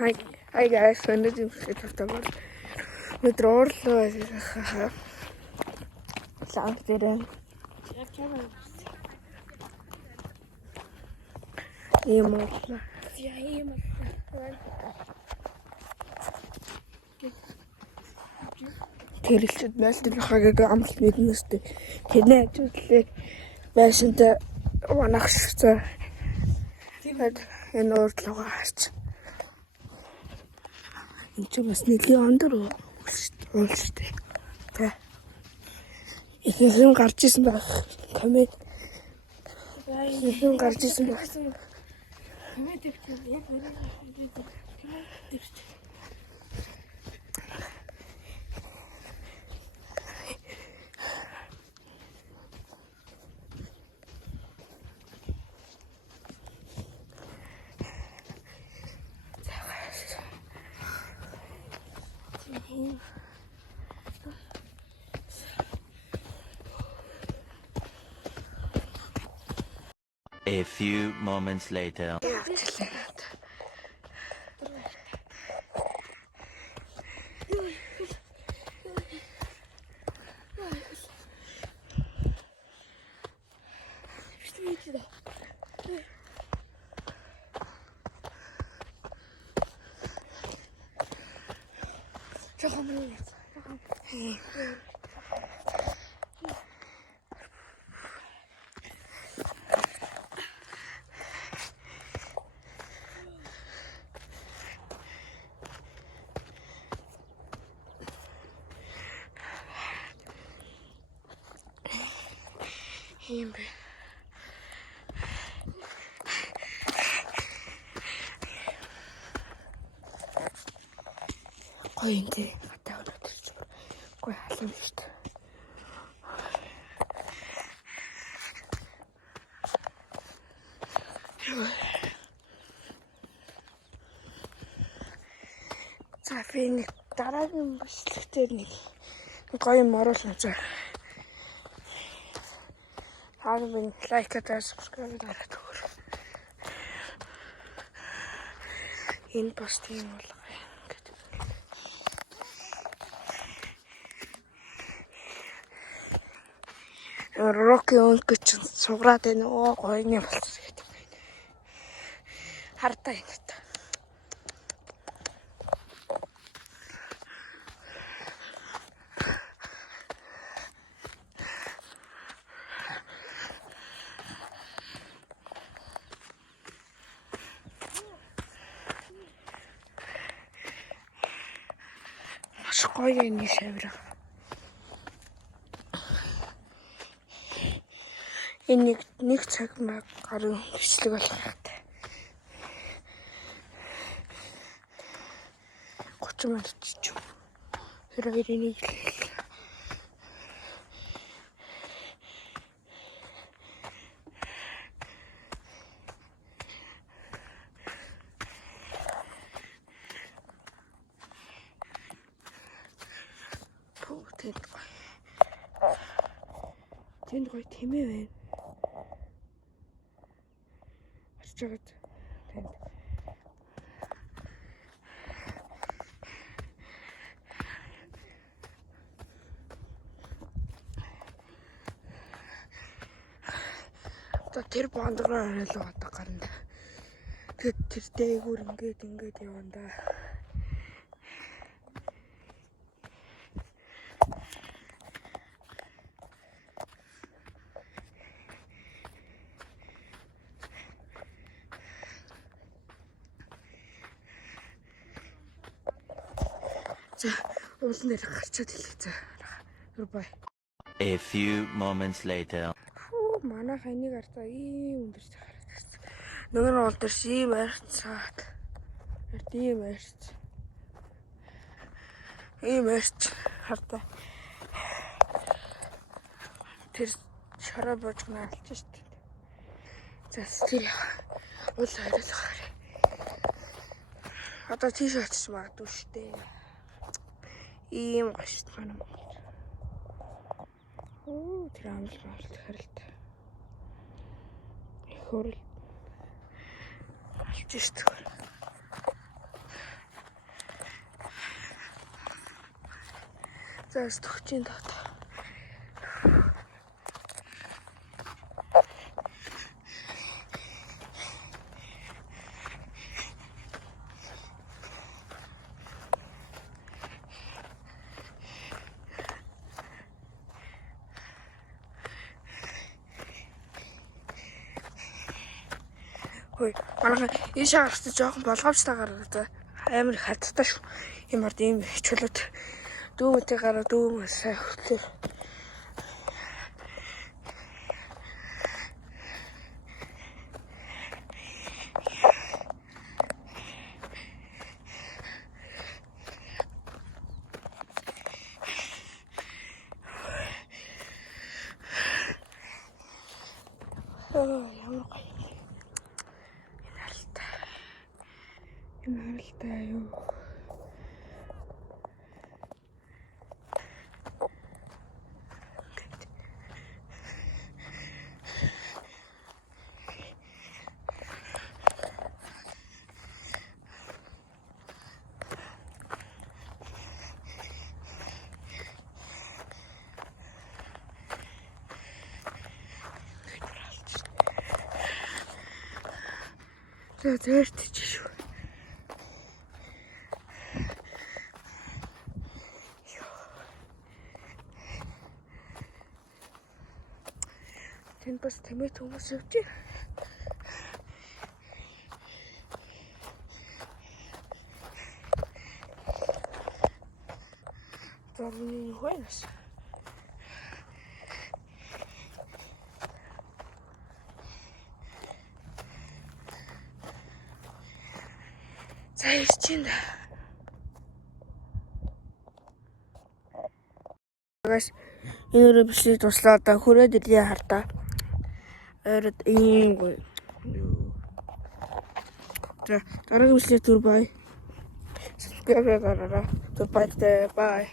Hi guys, өнөөдөр юм шиг тавтагаар. Өнөөдөр уурлаа. Лаан дээр. Ийм уурлаа. Тэрэлчэд байлтынхаагийг амлалт мэднэстэй. Тэрний ажиглалыг байшинтай ванахштай. Тэгээд энэ уурлаагаа харч. Энд ч бас нэлийн ондөр уулштай. Тэ. Ихэхэн гарч исэн байх. Коммент. Ихэхэн гарч исэн байх. Коммент дэвчээ. Яг дэвчээ. A few moments later. Ийм бэ. Гоё юм тий. Хатаа өнөдөр ч гоё халуун шүү дээ. За би нэг дараагийн бичлэгтэр нэг гоё юм оруулна за. Хаагийн лайк та subscribe дараад өгөр. Энэ пост юм болгоо. Роки өнгөч сугараад байна оо гоё юм болсон гэдэг. Хартаа энэ. Маш гоё энэ шавраг. Энэ нэг цаг маг гарын бичлэг болох хэрэгтэй. 30 минут ч юм. Хэрэг энийг тэнд гоё тэмээ байна. Харж байгаад тэнд. Тэр бондгоо оройлоо одоо гарна. Тэгээд тэр дээгүүр ингээд яванда. За, уулан дээр гарчаад хэлээ за. Бай. A few moments later. Манай ханыг ардаа ийм өндөрч хараад байсан. Нөгөө нь уул дээр ийм арцаад. Ийм арц. Ийм арц хардаа. Тэр шараа бож гнаалж штт. За тэр уул хайрлах хараа. Одоо тийш очиж магадгүй штэ. Ийм гошт манай Монгол. Оо тэр амлалт харилт. Хөрөл. Алж штт. Заас төгчийн дот. Хөөе, манайха ийш гарахтай жоохон болгоомжтой гараад амар их хаттай шүү. Ийм ард ийм чулууд дүүмтэй гараа дүүм сайн хөтлөө. Ямар гоё. Инээлтэй юу. Зээрч шүү. Тэнд бас тэмээ хүмүүс явж байна. Зарны хойноос. За ирчин да. Guys, энэ бичлэг туслаа одоо хүрээд ирлээ хартаа. Ород ийм гоё. За дараагийн бичлэг түр бай. Subscribe гараарай. Бай.